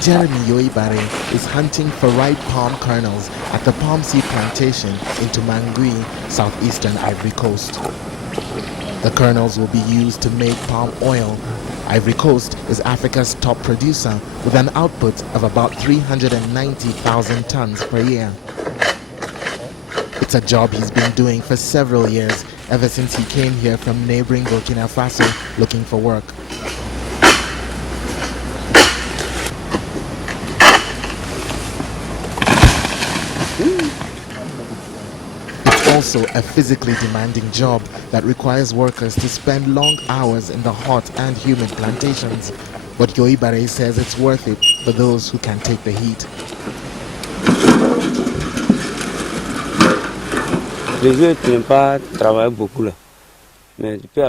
Jeremy Yoibare is hunting for ripe palm kernels at the palm seed plantation in Tumangui, southeastern Ivory Coast. The kernels will be used to make palm oil. Ivory Coast is Africa's top producer with an output of about 390,000 tons per year. It's a job he's been doing for several years, ever since he came here from neighboring Burkina Faso looking for work. It's also a physically demanding job that requires workers to spend long hours in the hot and humid plantations. But Yoibare says it's worth it for those who can take the heat.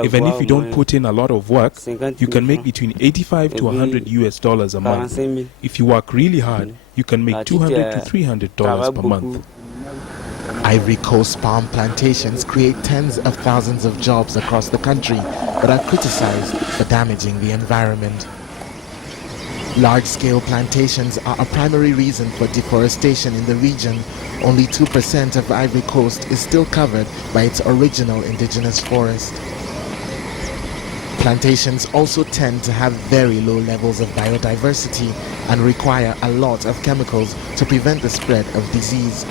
Even if you don't put in a lot of work, you can make between $85 to $100 a month. If you work really hard, you can make $200 to $300 per month. Ivory Coast palm plantations create tens of thousands of jobs across the country, but are criticized for damaging the environment. Large-scale plantations are a primary reason for deforestation in the region. Only 2% of Ivory Coast is still covered by its original indigenous forest. Plantations also tend to have very low levels of biodiversity and require a lot of chemicals to prevent the spread of disease.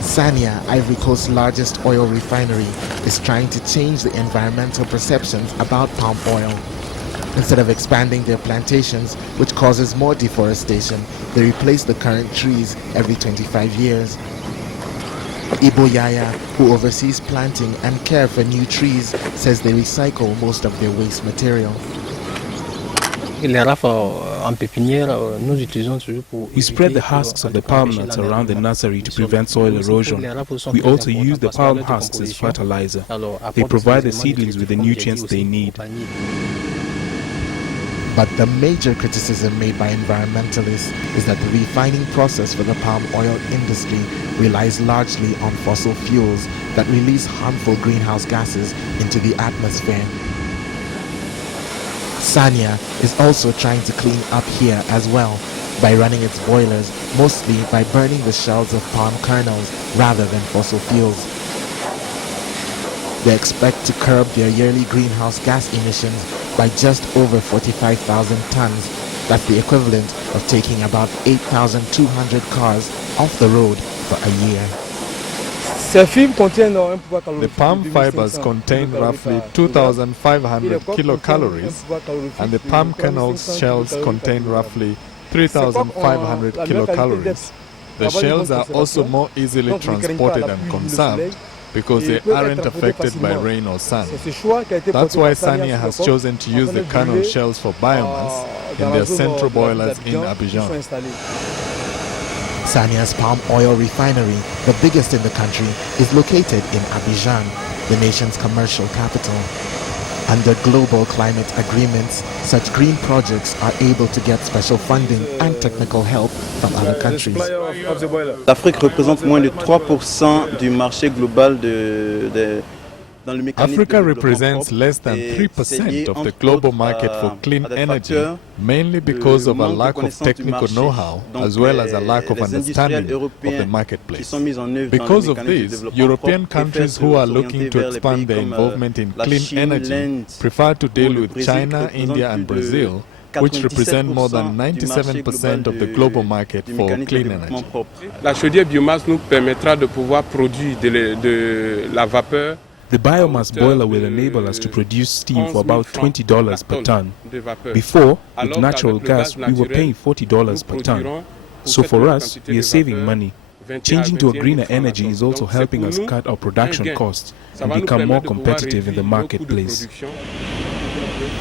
Sania, Ivory Coast's largest oil refinery, is trying to change the environmental perceptions about palm oil. Instead of expanding their plantations, which causes more deforestation, they replace the current trees every 25 years. Ibo Yaya, who oversees planting and care for new trees, says they recycle most of their waste material. We spread the husks of the palm nuts around the nursery to prevent soil erosion. We also use the palm husks as fertilizer. They provide the seedlings with the nutrients they need. But the major criticism made by environmentalists is that the refining process for the palm oil industry relies largely on fossil fuels that release harmful greenhouse gases into the atmosphere. Sania is also trying to clean up here as well by running its boilers mostly by burning the shells of palm kernels rather than fossil fuels. They expect to curb their yearly greenhouse gas emissions by just over 45,000 tons. That's the equivalent of taking about 8,200 cars off the road for a year. The palm fibers contain roughly 2,500 kilocalories, and the palm kernels shells contain roughly 3,500 kilocalories. The shells are also more easily transported and consumed because they aren't affected by rain or sun. That's why Sania has chosen to use the kernel shells for biomass in their central boilers in Abidjan. Sania's palm oil refinery, the biggest in the country, is located in Abidjan, the nation's commercial capital. Under global climate agreements, such green projects are able to get special funding and technical help from other countries. L'Afrique représente moins de 3% du marché global Africa represents less than 3% of the global market for clean energy, mainly because of a lack of technical know-how as well as a lack of understanding of the marketplace. Because of this, European countries who are looking to expand their involvement in clean energy prefer to deal with China, India and Brazil, which represent more than 97% of the global market for clean energy. La chaudière biomasse nous permettra de pouvoir produire de la vapeur. The biomass boiler will enable us to produce steam for about $20 per ton. Before, with natural gas, we were paying $40 per ton. So for us, we are saving money. Changing to a greener energy is also helping us cut our production costs and become more competitive in the marketplace.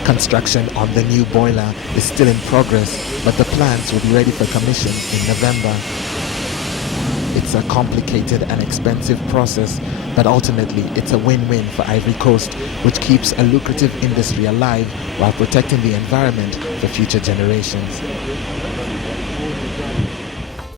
Construction on the new boiler is still in progress, but the plants will be ready for commission in November. It's a complicated and expensive process, but ultimately it's a win-win for Ivory Coast, which keeps a lucrative industry alive while protecting the environment for future generations.